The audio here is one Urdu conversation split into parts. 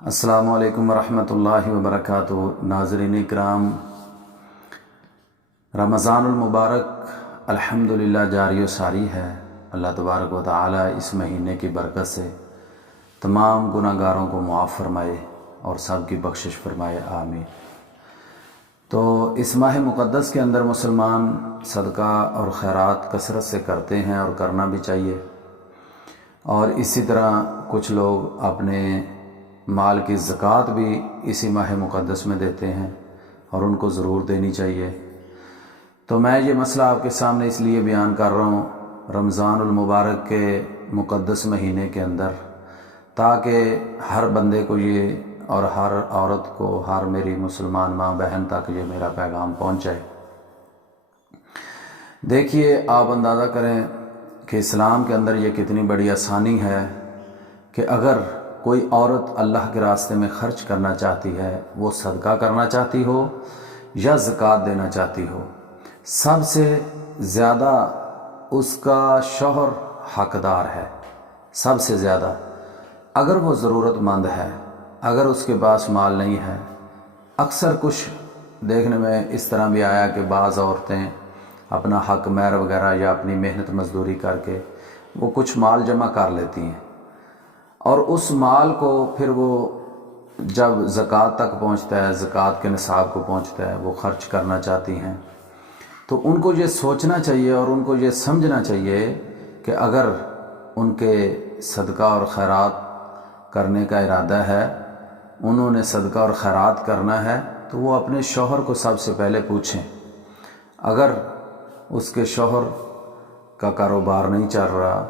السلام علیکم ورحمۃ اللہ وبرکاتہ۔ ناظرین اکرام، رمضان المبارک الحمدللہ جاری و ساری ہے۔ اللہ تبارک و تعالی اس مہینے کی برکت سے تمام گناہ گاروں کو معاف فرمائے اور سب کی بخشش فرمائے، آمین۔ تو اس ماہ مقدس کے اندر مسلمان صدقہ اور خیرات کثرت سے کرتے ہیں اور کرنا بھی چاہیے، اور اسی طرح کچھ لوگ اپنے مال کی زکوٰۃ بھی اسی ماہ مقدس میں دیتے ہیں اور ان کو ضرور دینی چاہیے۔ تو میں یہ مسئلہ آپ کے سامنے اس لیے بیان کر رہا ہوں رمضان المبارک کے مقدس مہینے کے اندر، تاکہ ہر بندے کو یہ اور ہر عورت کو، ہر میری مسلمان ماں بہن تک یہ میرا پیغام پہنچ جائے۔ دیکھیے، آپ اندازہ کریں کہ اسلام کے اندر یہ کتنی بڑی آسانی ہے کہ اگر کوئی عورت اللہ کے راستے میں خرچ کرنا چاہتی ہے، وہ صدقہ کرنا چاہتی ہو یا زکوٰۃ دینا چاہتی ہو، سب سے زیادہ اس کا شوہر حقدار ہے، سب سے زیادہ۔ اگر وہ ضرورت مند ہے، اگر اس کے پاس مال نہیں ہے، اکثر کچھ دیکھنے میں اس طرح بھی آیا کہ بعض عورتیں اپنا حق مہر وغیرہ یا اپنی محنت مزدوری کر کے وہ کچھ مال جمع کر لیتی ہیں، اور اس مال کو پھر وہ جب زکوٰۃ تک پہنچتا ہے، زکوٰۃ کے نصاب کو پہنچتا ہے، وہ خرچ کرنا چاہتی ہیں۔ تو ان کو یہ سوچنا چاہیے اور ان کو یہ سمجھنا چاہیے کہ اگر ان کے صدقہ اور خیرات کرنے کا ارادہ ہے، انہوں نے صدقہ اور خیرات کرنا ہے، تو وہ اپنے شوہر کو سب سے پہلے پوچھیں۔ اگر اس کے شوہر کا کاروبار نہیں چل رہا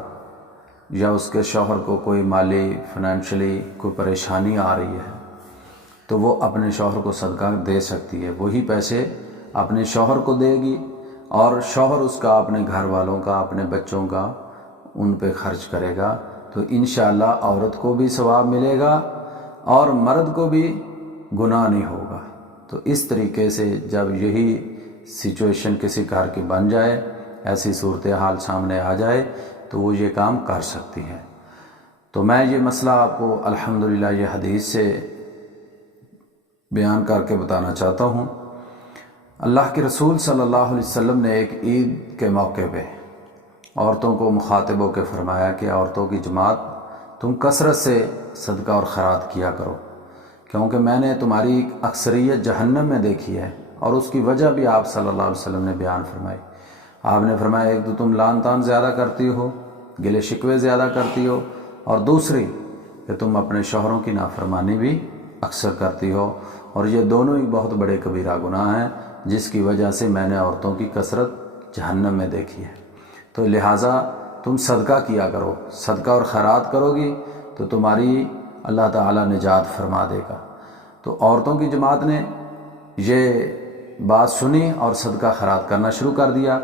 یا اس کے شوہر کو کوئی مالی فائنینشلی کوئی پریشانی آ رہی ہے، تو وہ اپنے شوہر کو صدقہ دے سکتی ہے۔ وہی پیسے اپنے شوہر کو دے گی اور شوہر اس کا اپنے گھر والوں کا، اپنے بچوں کا ان پہ خرچ کرے گا، تو انشاءاللہ عورت کو بھی ثواب ملے گا اور مرد کو بھی گناہ نہیں ہوگا۔ تو اس طریقے سے جب یہی سچویشن کسی گھر کی بن جائے، ایسی صورتحال سامنے آ جائے، تو وہ یہ کام کر سکتی ہے۔ تو میں یہ مسئلہ آپ کو الحمدللہ یہ حدیث سے بیان کر کے بتانا چاہتا ہوں۔ اللہ کے رسول صلی اللہ علیہ وسلم نے ایک عید کے موقع پہ عورتوں کو مخاطب ہو کے فرمایا کہ عورتوں کی جماعت، تم کثرت سے صدقہ اور خیرات کیا کرو، کیونکہ میں نے تمہاری اکثریت جہنم میں دیکھی ہے۔ اور اس کی وجہ بھی آپ صلی اللہ علیہ وسلم نے بیان فرمائی۔ آپ نے فرمایا، ایک تو تم لعن طعن زیادہ کرتی ہو، گلے شکوے زیادہ کرتی ہو، اور دوسری کہ تم اپنے شوہروں کی نافرمانی بھی اکثر کرتی ہو، اور یہ دونوں ہی بہت بڑے کبیرہ گناہ ہیں، جس کی وجہ سے میں نے عورتوں کی کثرت جہنم میں دیکھی ہے۔ تو لہٰذا تم صدقہ کیا کرو، صدقہ اور خیرات کرو گی تو تمہاری اللہ تعالیٰ نجات فرما دے گا۔ تو عورتوں کی جماعت نے یہ بات سنی اور صدقہ خیرات کرنا شروع کر دیا۔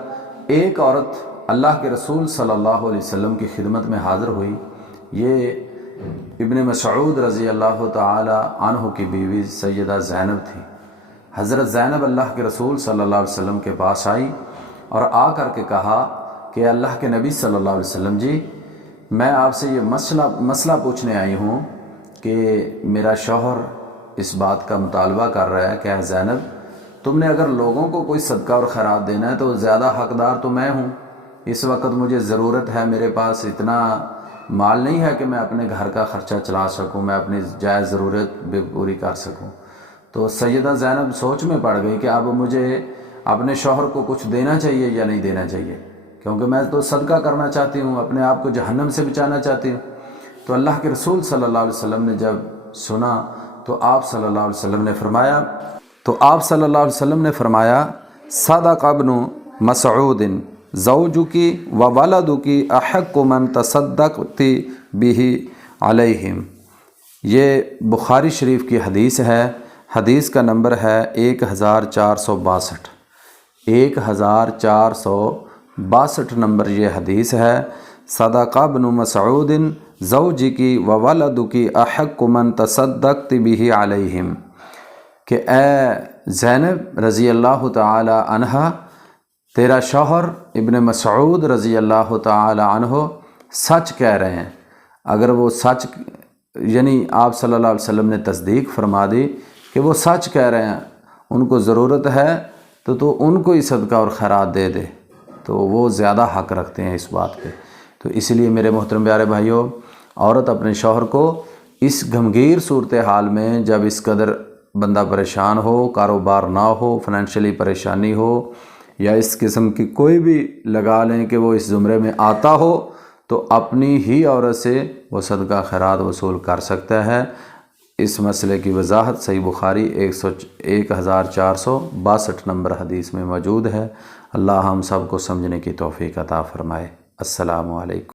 ایک عورت اللہ کے رسول صلی اللہ علیہ وسلم کی خدمت میں حاضر ہوئی۔ یہ ابن مسعود رضی اللہ تعالی عنہ کی بیوی سیدہ زینب تھی۔ حضرت زینب اللہ کے رسول صلی اللہ علیہ وسلم کے پاس آئی اور آ کر کے کہا کہ اللہ کے نبی صلی اللہ علیہ وسلم جی، میں آپ سے یہ مسئلہ پوچھنے آئی ہوں کہ میرا شوہر اس بات کا مطالبہ کر رہا ہے کہ اے زینب، تم نے اگر لوگوں کو کوئی صدقہ اور خیرات دینا ہے تو زیادہ حقدار تو میں ہوں۔ اس وقت مجھے ضرورت ہے، میرے پاس اتنا مال نہیں ہے کہ میں اپنے گھر کا خرچہ چلا سکوں، میں اپنی جائز ضرورت بھی پوری کر سکوں۔ تو سیدہ زینب سوچ میں پڑ گئی کہ اب مجھے اپنے شوہر کو کچھ دینا چاہیے یا نہیں دینا چاہیے، کیونکہ میں تو صدقہ کرنا چاہتی ہوں، اپنے آپ کو جہنم سے بچانا چاہتی ہوں۔ تو اللہ کے رسول صلی اللہ علیہ وسلم نے جب سنا تو آپ صلی اللہ علیہ وسلم نے فرمایا صدق ابن مسعود زوجک و ولدک احق من تصدقت بہ علیہم۔ یہ بخاری شریف کی حدیث ہے۔ حدیث کا نمبر ہے 1462، 1462 نمبر یہ حدیث ہے۔ صدق ابن مسعود زوجک و ولدک احق من تصدقت بہ علیہم، کہ اے زینب رضی اللہ تعالی عنہ، تیرا شوہر ابن مسعود رضی اللہ تعالی عنہ سچ کہہ رہے ہیں۔ اگر وہ سچ یعنی آپ صلی اللہ علیہ وسلم نے تصدیق فرما دی کہ وہ سچ کہہ رہے ہیں، ان کو ضرورت ہے تو ان کو ہی صدقہ اور خیرات دے دے، تو وہ زیادہ حق رکھتے ہیں اس بات پہ۔ تو اس لیے میرے محترم پیارے بھائیوں، عورت اپنے شوہر کو اس گھمگیر صورتحال میں، جب اس قدر بندہ پریشان ہو، کاروبار نہ ہو، فائنینشلی پریشانی ہو، یا اس قسم کی کوئی بھی لگا لیں کہ وہ اس زمرے میں آتا ہو، تو اپنی ہی عورت سے وہ صدقہ خیرات وصول کر سکتا ہے۔ اس مسئلے کی وضاحت صحیح بخاری 1462 نمبر حدیث میں موجود ہے۔ اللہ ہم سب کو سمجھنے کی توفیق عطا فرمائے۔ السلام علیکم۔